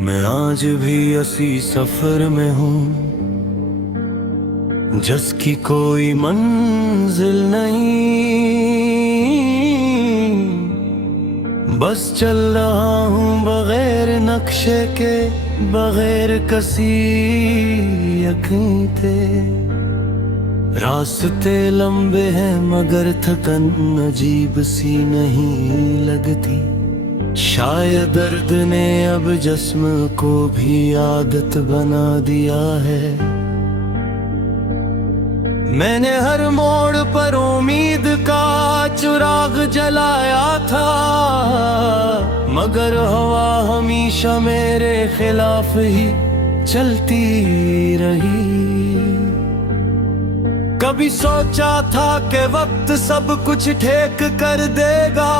मैं आज भी इसी सफर में हूँ, जिसकी कोई मंजिल नहीं। बस चल रहा हूँ बगैर नक्शे के, बगैर किसी यकीन के। रास्ते लंबे हैं मगर थकन अजीब सी नहीं लगती। शायद दर्द ने अब जिस्म को भी आदत बना दिया है। मैंने हर मोड़ पर उम्मीद का चिराग जलाया था, मगर हवा हमेशा मेरे खिलाफ ही चलती रही। कभी सोचा था कि वक्त सब कुछ ठीक कर देगा,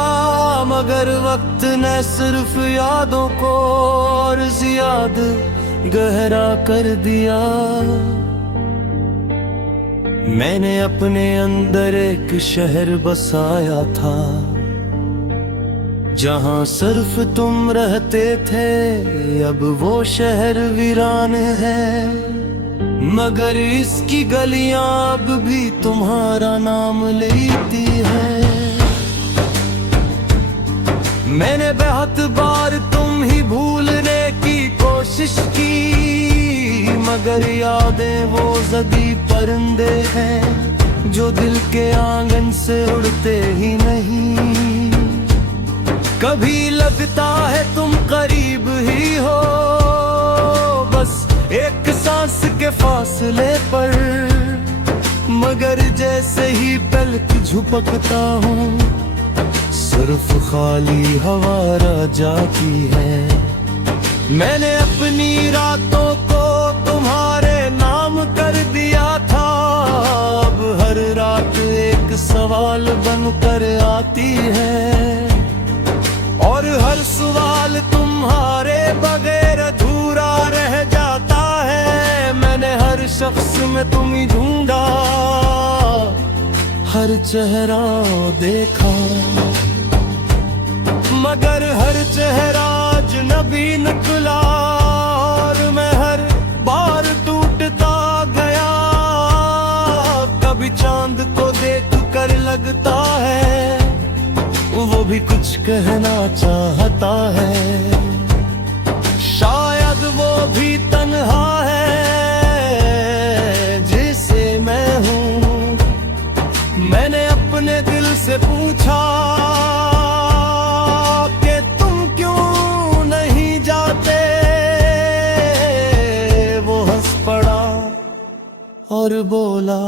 मगर वक्त ने सिर्फ यादों को और ज्यादा गहरा कर दिया। मैंने अपने अंदर एक शहर बसाया था, जहां सिर्फ तुम रहते थे। अब वो शहर वीरान है, मगर इसकी गलियां अब भी तुम्हारा नाम लेती है। मैंने बहुत बार तुम ही भूलने की कोशिश की, मगर यादें वो जदी परिंदे हैं जो दिल के आंगन से उड़ते ही नहीं। कभी लगता है तुम करीब ही हो, बस एक सांस के फासले पर, मगर जैसे ही पलक झपकता हूँ सिर्फ खाली हवा रह जाती है। मैंने अपनी रातों को तुम्हारे नाम कर दिया था, अब हर रात एक सवाल बनकर आती है, और हर सवाल तुम्हारे बगैर अधूरा रह जाता है। मैंने हर शख्स में तुम ही ढूंढा, हर चेहरा देखा, मगर हर चेहरा अजनबी निकला, और मैं हर बार टूटता गया। कभी चांद को देख कर लगता है वो भी कुछ कहना चाहता है। शायद वो भी तन्हा है जैसे मैं हूँ। मैंने अपने दिल से पूछा कि तुम क्यों नहीं जाते, वो हंस पड़ा और बोला,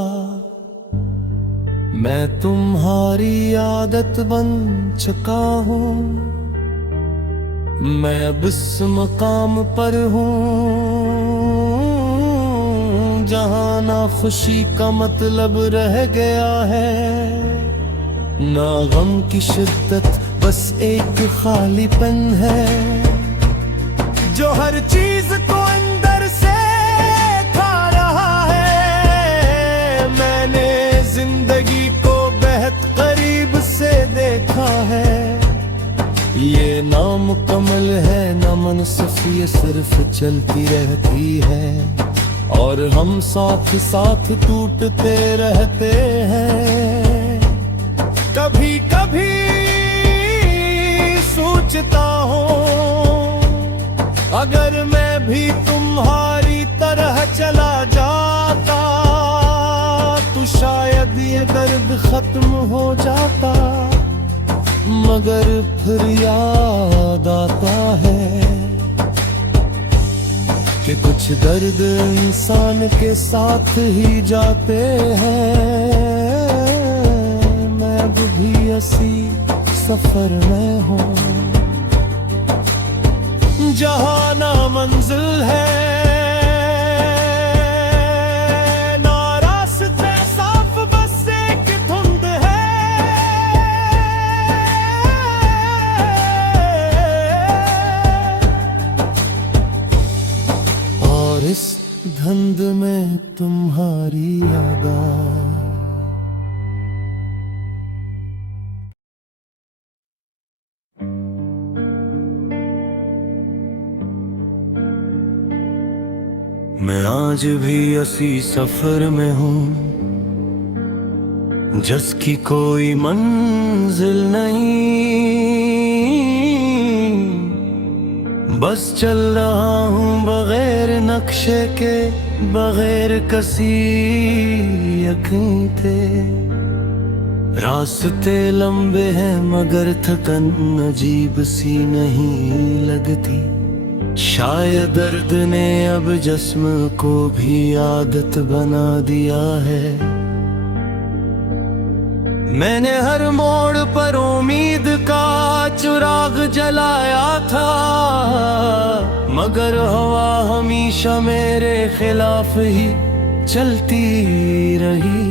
मैं तुम्हारी आदत बन चुका हूँ। मैं अब इस मकाम पर हूँ जहाँ ना खुशी का मतलब रह गया है, ना गम की शिद्दत, बस एक खालीपन है जो हर चीज को अंदर से खा रहा है। मैंने जिंदगी को बेहद करीब से देखा है, ये नामुकम्मल है ना मनसफ, ये सिर्फ चलती रहती है, और हम साथ साथ टूटते रहते हैं। कभी कभी सोचता हूँ अगर मैं भी तुम्हारी तरह चला जाता तो शायद ये दर्द खत्म हो जाता, मगर फिर याद आता है कि कुछ दर्द इंसान के साथ ही जाते हैं। मैं अब भी इसी सफर में हूँ जहाँ ना मंजिल है, ना रास्ते साफ, बस एक धुंध है। और इस धुंध में तुम्हारी याद मैं आज भी इसी सफर में हूँ, जिसकी कोई मंजिल नहीं। बस चल रहा हूँ बगैर नक्शे के, बगैर किसी यकीन के। रास्ते लंबे हैं मगर थकन अजीब सी नहीं लगती। शायद दर्द ने अब जिस्म को भी आदत बना दिया है। मैंने हर मोड़ पर उम्मीद का चिराग जलाया था, मगर हवा हमेशा मेरे खिलाफ ही चलती रही।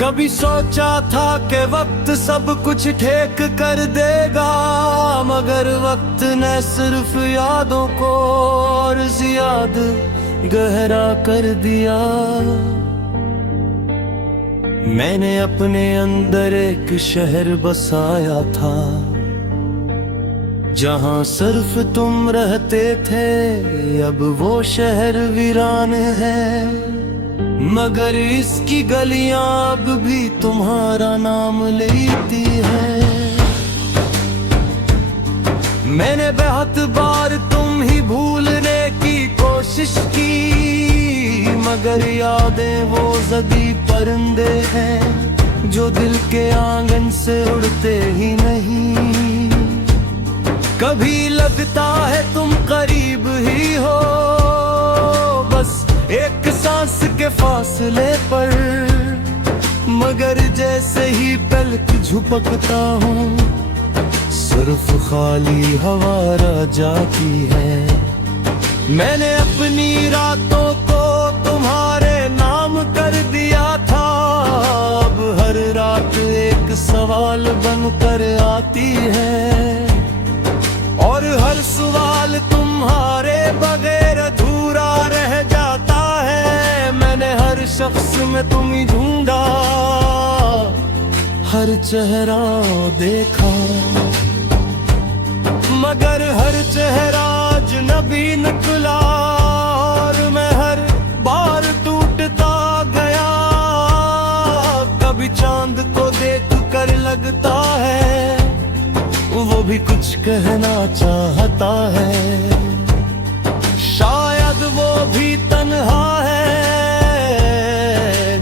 कभी सोचा था कि वक्त सब कुछ ठीक कर देगा, मगर वक्त ने सिर्फ यादों को और ज्यादा गहरा कर दिया। मैंने अपने अंदर एक शहर बसाया था, जहां सिर्फ तुम रहते थे। अब वो शहर वीरान है, मगर इसकी गलियां अब भी तुम्हारा नाम लेती है। मैंने बहुत बार तुम ही भूलने की कोशिश की, मगर यादें वो जदी परिंदे हैं जो दिल के आंगन से उड़ते ही नहीं। कभी लगता है तुम करीब ही हो, बस एक सांस के फासले पर, मगर जैसे ही पलक झपकता हूँ सिर्फ खाली हवा रह जाती है। मैंने अपनी रातों को तुम्हारे नाम कर दिया था, अब हर रात एक सवाल बनकर आती है, और हर सवाल तुम्हारे बगैर अधूरा रह जाता है। मैंने हर शख्स में तुम ही ढूंढा, हर चेहरा देखा, मगर हर चेहरा अजनबी निकला, और मैं हर बार टूटता गया। कभी चांद को देख कर लगता है वो भी कुछ कहना चाहता है। शायद वो भी तन्हा है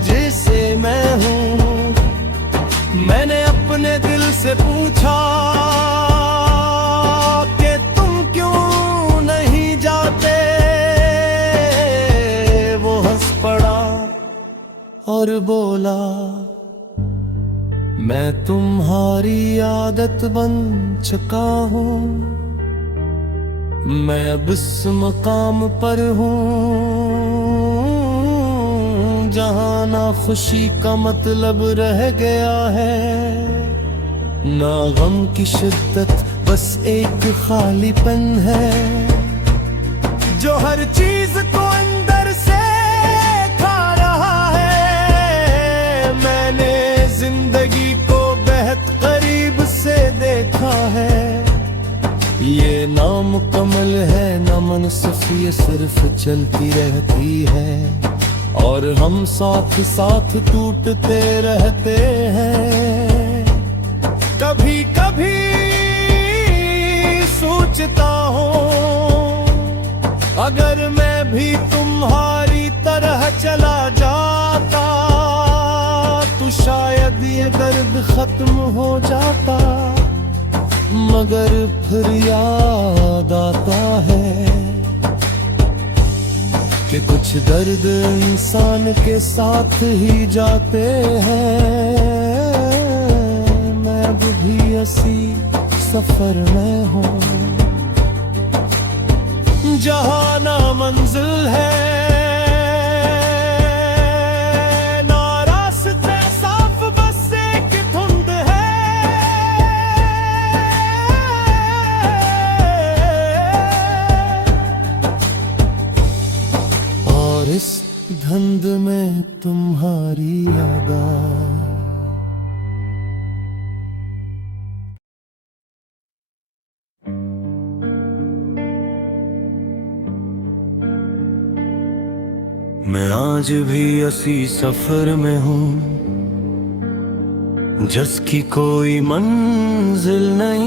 जैसे मैं हूँ। मैंने अपने दिल से पूछा कि तुम क्यों नहीं जाते, वो हंस पड़ा और बोला, मैं तुम्हारी आदत बन चुका हूँ। मैं अब इस मकाम पर हूँ जहाँ ना खुशी का मतलब रह गया है, ना गम की शिद्दत, बस एक खालीपन है जो हर चीज को अंदर से खा रहा है। मैंने जिंदगी को बेहद करीब से देखा है, ये नामुकम्मल है ना मनसूख, ये सिर्फ चलती रहती है, और हम साथ साथ टूटते रहते हैं। कभी कभी सोचता हूँ अगर मैं भी तुम्हारी तरह चला जाता तो शायद ये दर्द खत्म हो जाता, मगर फिर याद आता है कि कुछ दर्द इंसान के साथ ही जाते हैं। मैं अब भी इसी सफर में हूँ जहाँ ना मंजिल है, ना रास्ते साफ, बस एक धुंध है। और इस धुंध में तुम्हारी याद आज भी असी सफर में हूँ, जिसकी कोई मंजिल नहीं।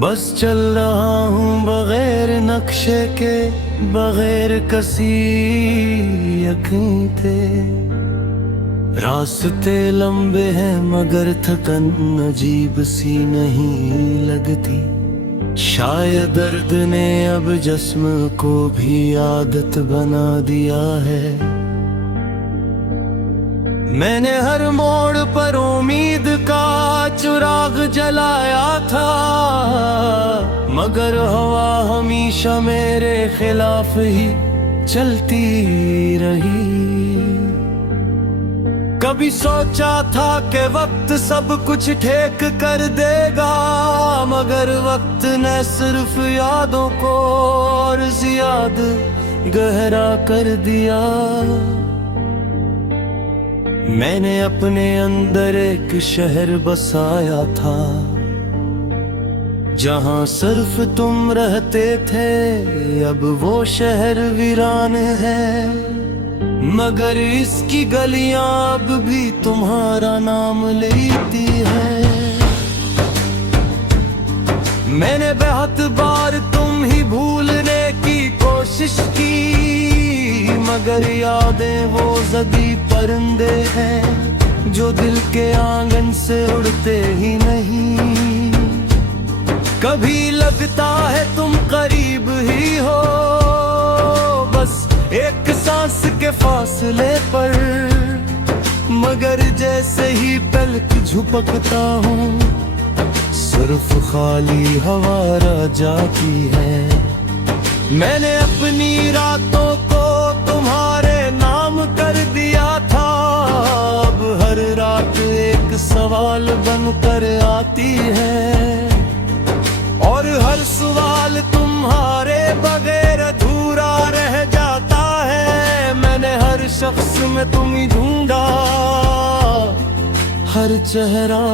बस चल रहा हूँ बगैर नक्शे के, बगैर कसी यकीन थे। रास्ते लंबे हैं मगर थकन अजीब सी नहीं लगती। शायद दर्द ने अब जिस्म को भी आदत बना दिया है। मैंने हर मोड़ पर उम्मीद का चिराग जलाया था, मगर हवा हमेशा मेरे खिलाफ ही चलती रही। कभी सोचा था कि वक्त सब कुछ ठीक कर देगा, मगर वक्त ने सिर्फ यादों को और ज्यादा गहरा कर दिया। मैंने अपने अंदर एक शहर बसाया था, जहां सिर्फ तुम रहते थे। अब वो शहर वीरान है, मगर इसकी गलियां अब भी तुम्हारा नाम लेती है। मैंने बहुत बार तुम ही भूलने की कोशिश की, मगर यादें वो जगी परिंदे हैं जो दिल के आंगन से उड़ते ही नहीं। कभी लगता है तुम करीब ही हो, बस एक सांस के फासले पर, मगर जैसे ही पलक झपकता हूँ सिर्फ खाली हवा रह जाती है। मैंने अपनी रातों को तुम्हारे नाम कर दिया था, अब हर रात एक सवाल बनकर आती है, और हर सवाल तुम्हारे बगैर अधूरा रह जाता है। मैंने हर शख्स में तुम ही ढूंढा, हर चेहरा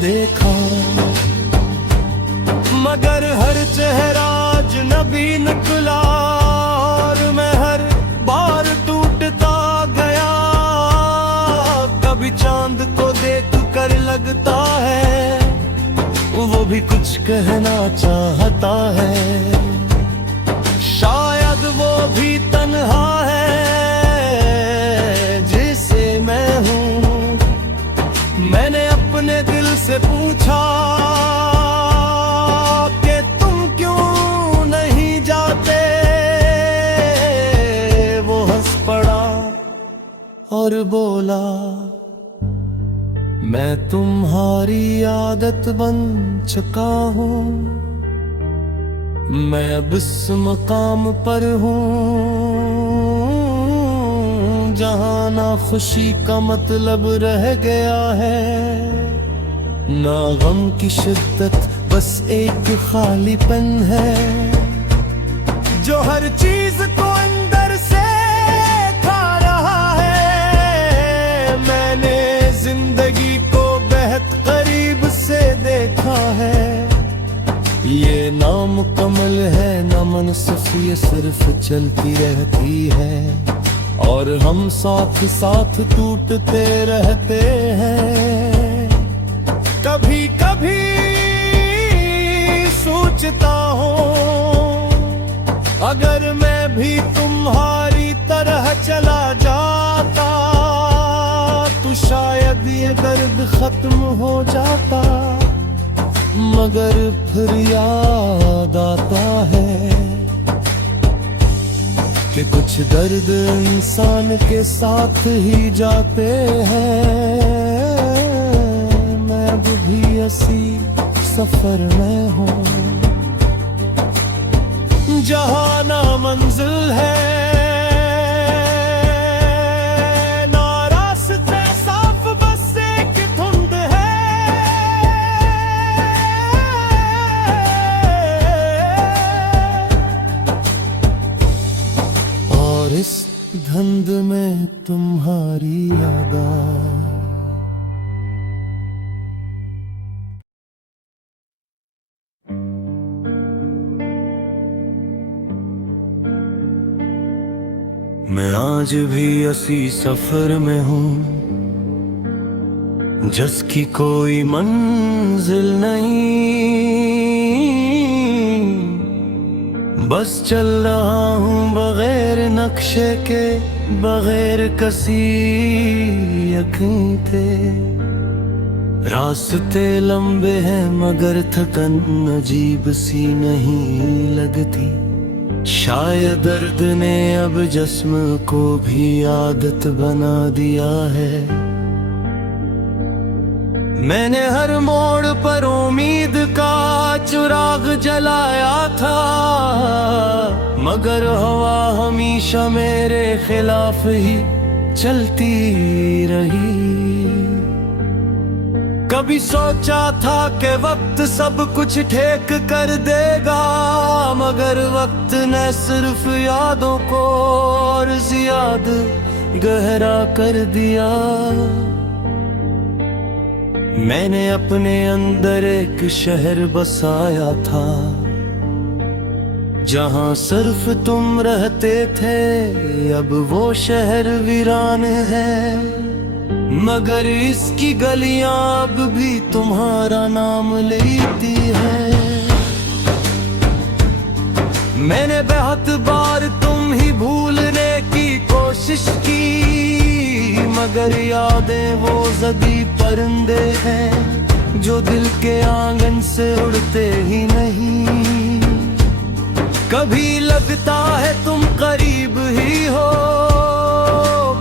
देखा, मगर हर चेहरा अजनबी निकला, और मैं हर बार टूटता गया। कभी चांद को देख कर लगता है वो भी कुछ कहना चाहता है। शायद वो भी तन्हा है जैसे मैं हूँ। मैंने अपने दिल से पूछा कि तुम क्यों नहीं जाते, वो हंस पड़ा और बोला, मैं तुम्हारी आदत बन चुका हूँ। मैं अब इस मकाम पर हूँ जहाँ ना खुशी का मतलब रह गया है, ना गम की शिद्दत, बस एक खालीपन है जो हर चीज को अंदर से खा रहा है। मैंने जिंदगी को बेहद करीब से देखा है, ये नामुकम्मल है ना मनसूख, ये सिर्फ चलती रहती है, और हम साथ साथ टूटते रहते हैं। कभी कभी सोचता हूँ अगर मैं भी तुम्हारी तरह चला जाता तो शायद ये दर्द खत्म हो जाता, मगर फिर याद आता है कि कुछ दर्द इंसान के साथ ही जाते हैं। मैं अब भी इसी सफर में हूँ जहाँ ना मंजिल है, ना रास्ते साफ, बस एक धुंध है। और इस धुंध में तुम्हारी याद मैं आज भी इसी सफर में हूँ, जिसकी कोई मंजिल नहीं। बस चल रहा हूँ बगैर नक्शे के, बगैर किसी यकीन के। रास्ते लंबे हैं मगर थकन अजीब सी नहीं लगती। शायद दर्द ने अब जिस्म को भी आदत बना दिया है। मैंने हर मोड़ पर उम्मीद का चिराग जलाया था, मगर हवा हमेशा मेरे खिलाफ ही चलती रही। कभी सोचा था कि वक्त सब कुछ ठीक कर देगा, मगर वक्त ने सिर्फ यादों को और ज्यादा गहरा कर दिया। मैंने अपने अंदर एक शहर बसाया था, जहां सिर्फ तुम रहते थे। अब वो शहर वीरान है, मगर इसकी गलियां अब भी तुम्हारा नाम लेती है। मैंने बहुत बार तुम ही भूलने की कोशिश की, मगर यादें वो ज़दी परिंदे हैं जो दिल के आंगन से उड़ते ही नहीं। कभी लगता है तुम करीब ही हो,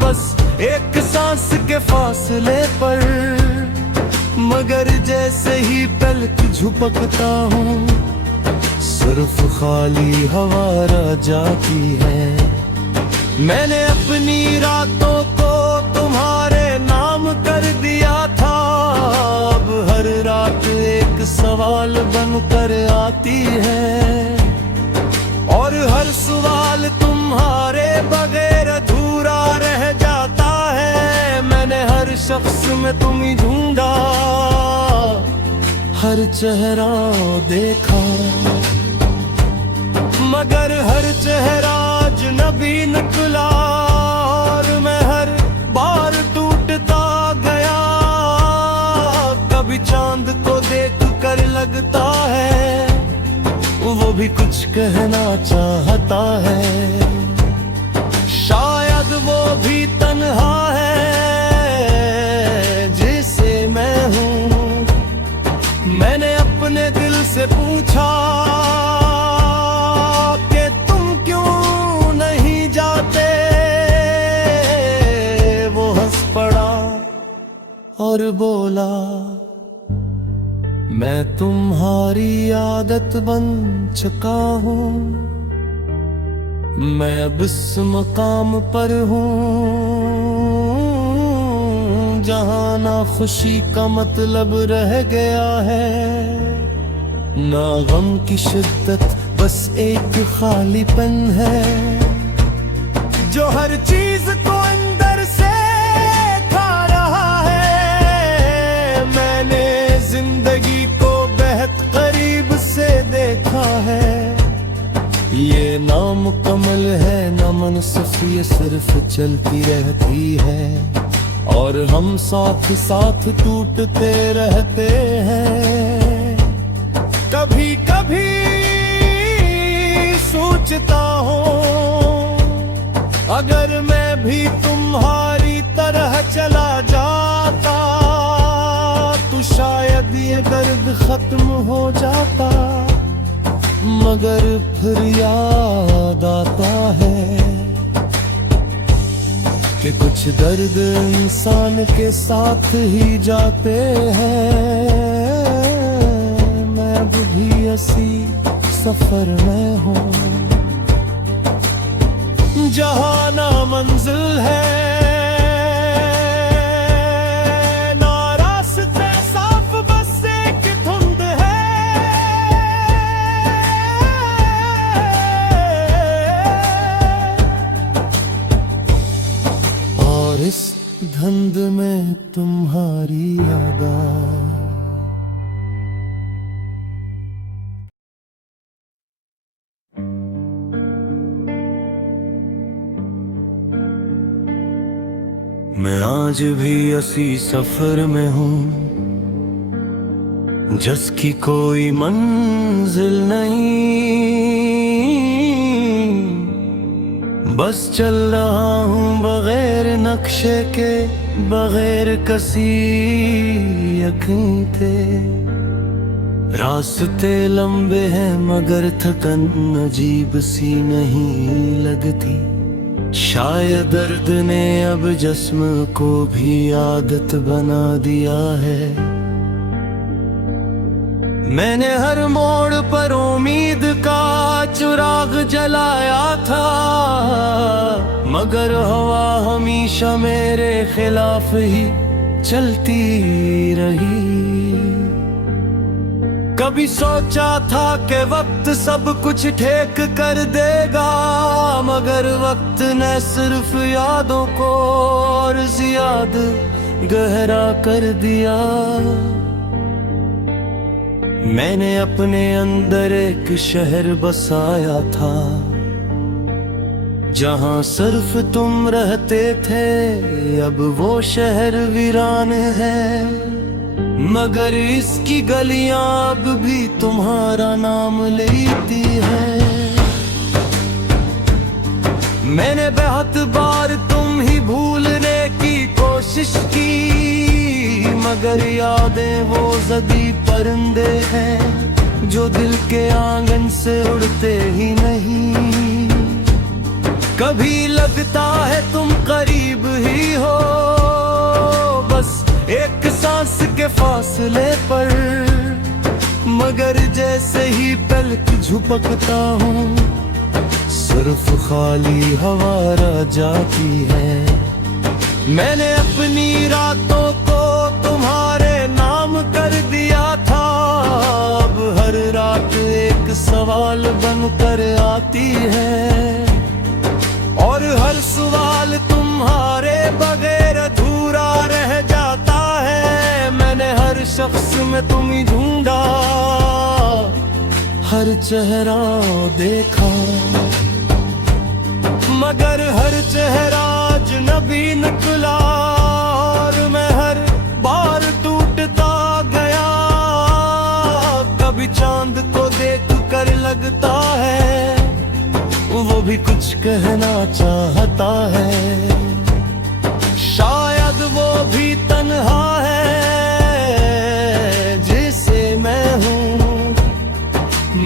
बस एक सांस के फासले पर, मगर जैसे ही पलक झपकता हूँ सिर्फ खाली हवा रह जाती है। मैंने अपनी रातों को तुम्हारे नाम कर दिया था, अब हर रात एक सवाल बनकर आती है, और हर सवाल तुम्हारे बगैर अधूरा रह जाता है। मैंने हर शख्स में तुम ही ढूंढा, हर चेहरा देखा, मगर हर चेहरा अजनबी निकला, और मैं हर बार टूटता गया। कभी चांद को देख कर लगता है वो भी कुछ कहना चाहता है। शायद वो भी तन्हा है जिसे मैं हूँ। मैंने अपने दिल से पूछा कि तुम क्यों नहीं जाते, वो हंस पड़ा और बोला मैं तुम्हारी आदत बन चुका हूँ। मैं अब इस मकाम पर हूँ जहाँ ना खुशी का मतलब रह गया है, ना गम की शिद्दत, बस एक खालीपन है जो हर चीज को अंदर से खा रहा है। मैंने जिंदगी को बेहद करीब से देखा है, ये नामुकम्मल है ना मनसफ, ये सिर्फ चलती रहती है, और हम साथ साथ टूटते रहते हैं। कभी कभी सोचता हूँ अगर मैं भी तुम्हारी तरह चला जाता तो शायद ये दर्द खत्म हो जाता, मगर फिर याद आता है कि कुछ दर्द इंसान के साथ ही जाते हैं। मैं अब भी इसी सफर में हूँ जहाँ ना मंजिल है, ना रास्ते साफ, बस एक धुंध है। और इस धुंध में तुम्हारी याद मैं आज भी इसी सफर में हूँ, जिसकी कोई मंजिल नहीं। बस चल रहा हूँ बगैर नक्शे के, बगैर किसी यकीन के। रास्ते लंबे हैं मगर थकन अजीब सी नहीं लगती। शायद दर्द ने अब जिस्म को भी आदत बना दिया है। मैंने हर मोड़ पर उम्मीद का चिराग जलाया था, मगर हवा हमेशा मेरे खिलाफ ही चलती रही। कभी सोचा था कि वक्त सब कुछ ठीक कर देगा, मगर वक्त ने सिर्फ यादों को और ज्यादा गहरा कर दिया। मैंने अपने अंदर एक शहर बसाया था, जहां सिर्फ तुम रहते थे। अब वो शहर वीरान है, मगर इसकी गलियां अब भी तुम्हारा नाम लेती है। मैंने बहुत बार तुम ही भूलने की कोशिश की, मगर यादें वो ज़दी परिंदे हैं जो दिल के आंगन से उड़ते ही नहीं। कभी लगता है तुम करीब ही हो, बस एक सांस के फासले पर, मगर जैसे ही पलक झपकता हूँ सिर्फ खाली हवा रह जाती है। मैंने अपनी रातों को तुम्हारे नाम कर दिया था, अब हर रात एक सवाल बनकर आती है, और हर सवाल तुम्हारे बगैर अधूरा रह जाता है। मैंने हर शख्स में तुम ही ढूंढा, हर चेहरा देखा, मगर हर चेहरा अजनबी निकला, और मैं हर बार टूटता गया। कभी चांद को देख कर लगता है वो भी कुछ कहना चाहता है। शायद वो भी तन्हा है जैसे मैं हूँ।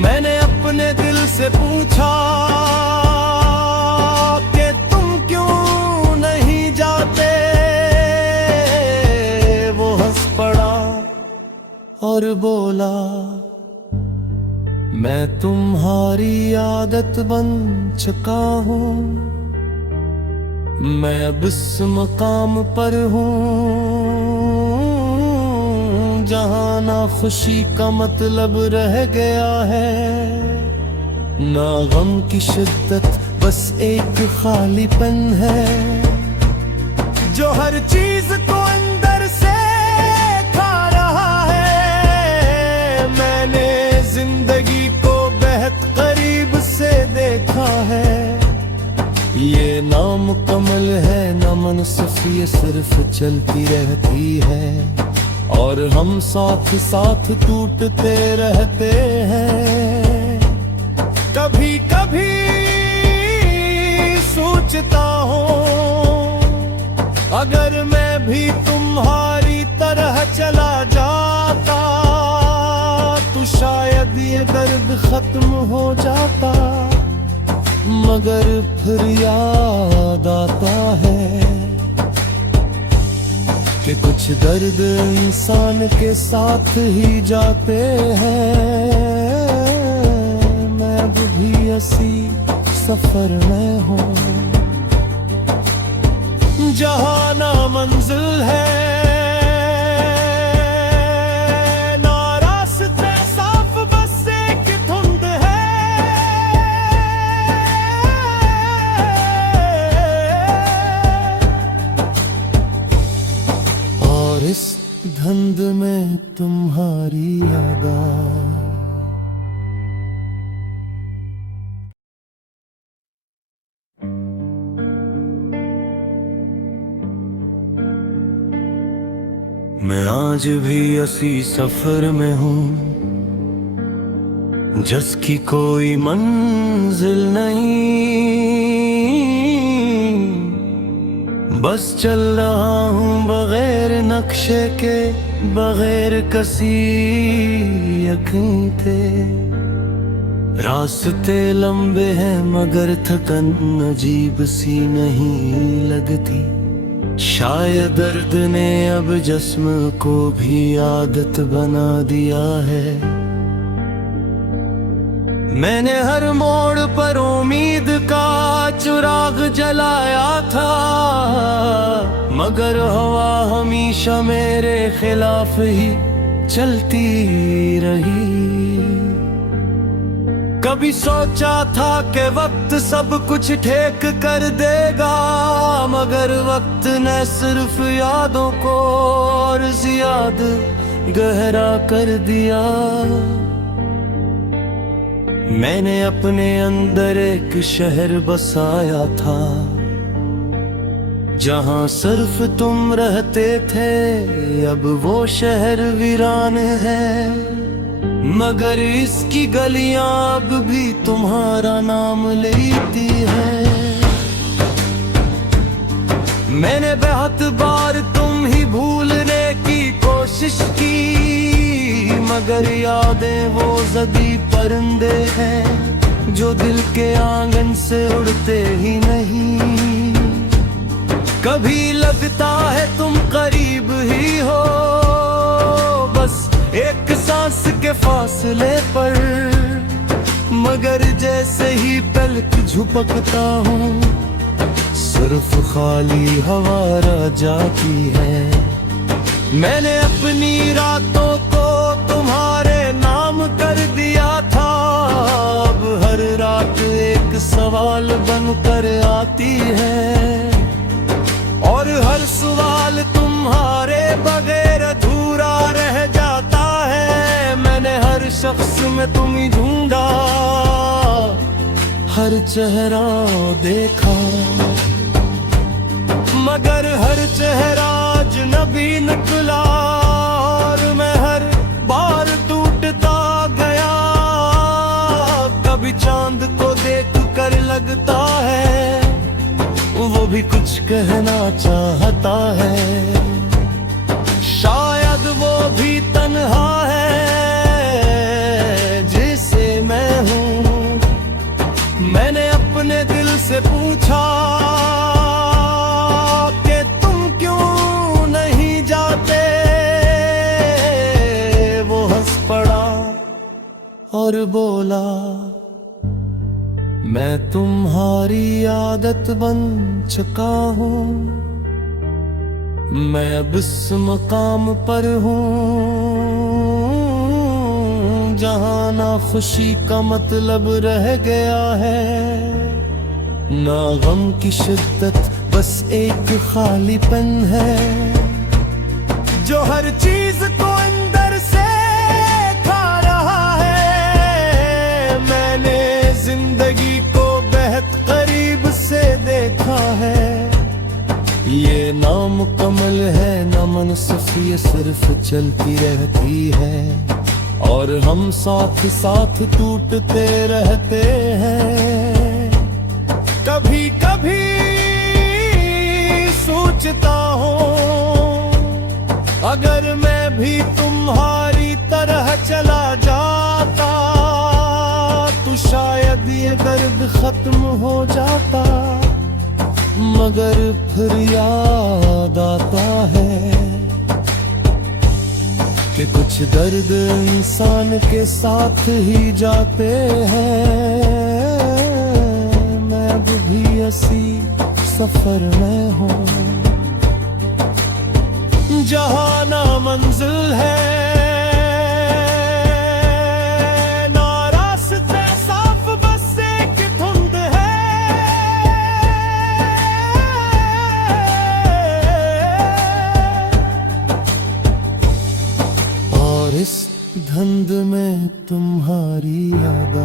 मैंने अपने दिल से पूछा कि तुम क्यों नहीं जाते, वो हंस पड़ा और बोला मैं तुम्हारी आदत बन चुका हूँ। मैं अब इस मकाम पर हूँ जहाँ ना खुशी का मतलब रह गया है, ना गम की शिद्दत, बस एक खालीपन है जो हर चीज को अंदर से खा रहा है। मैंने जिंदगी को बहुत करीब से देखा है, ये नामुकम्मल है ना मुनसिफ, ये सिर्फ चलती रहती है, और हम साथ साथ टूटते रहते हैं। कभी कभी सोचता हूँ अगर मैं भी तुम्हारी तरह चला जाता तो शायद ये दर्द खत्म हो जाता, मगर फिर याद आता है कि कुछ दर्द इंसान के साथ ही जाते हैं। मैं अब भी इसी सफर में हूँ जहाँ ना मंजिल है, ना रास्ते साफ, बस एक धुंध है। और इस धुंध में तुम्हारी याद मैं आज भी इसी सफर में हूँ, जिसकी कोई मंजिल नहीं। बस चल रहा हूँ बगैर नक्शे के, बगैर किसी यकीन थे। रास्ते लंबे हैं मगर थकन अजीब सी नहीं लगती। शायद दर्द ने अब जिस्म को भी आदत बना दिया है। मैंने हर मोड़ पर उम्मीद का चिराग जलाया था, मगर हवा हमेशा मेरे खिलाफ ही चलती रही। कभी सोचा था कि वक्त सब कुछ ठीक कर देगा, मगर वक्त ने सिर्फ यादों को और ज्यादा गहरा कर दिया। मैंने अपने अंदर एक शहर बसाया था, जहां सिर्फ तुम रहते थे। अब वो शहर वीरान है, मगर इसकी गलियां अब भी तुम्हारा नाम लेती है। मैंने बहुत बार तुम ही भूलने की कोशिश की, मगर यादें वो जदी परिंदे हैं जो दिल के आंगन से उड़ते ही नहीं। कभी लगता है तुम करीब ही हो, बस एक सांस के फासले पर, मगर जैसे ही पलक झपकता हूँ सिर्फ खाली हवा रह जाती है। मैंने अपनी रातों को तुम्हारे नाम कर दिया था, अब हर रात एक सवाल बनकर आती है, और हर सवाल तुम्हारे बगैर अधूरा रह जाता है। मैंने हर शख्स में तुम ही ढूंढा, हर चेहरा देखा, मगर हर चेहरा अजनबी निकला, और मैं हर बार टूटता गया। कभी चांद को देख कर लगता है वो भी कुछ कहना चाहता है। शायद वो भी तन्हा है जिसे मैं हूँ। मैंने अपने दिल से पूछा कि तुम क्यों नहीं जाते, वो हंस पड़ा और बोला मैं तुम्हारी आदत बन चुका हूँ। मैं अब इस मकाम पर हूँ जहाँ ना खुशी का मतलब रह गया है, ना गम की शिद्दत, बस एक खालीपन है जो हर चीज को अंदर से खा रहा है। मैंने जिंदगी को बेहद करीब से देखा है, ये नामुकम्मल है ना मनसुख, ये सिर्फ चलती रहती है, और हम साथ साथ टूटते रहते हैं। कभी कभी सोचता हूँ अगर मैं भी तुम्हारी तरह चला जाता तो शायद ये दर्द खत्म हो जाता, मगर फिर याद आता है कि कुछ दर्द इंसान के साथ ही जाते हैं। मैं अब भी इसी सफर में हूँ जहाँ ना मंजिल है, ना रास्ते साफ, बस एक धुंध है। और इस धुंध में तुम्हारी याद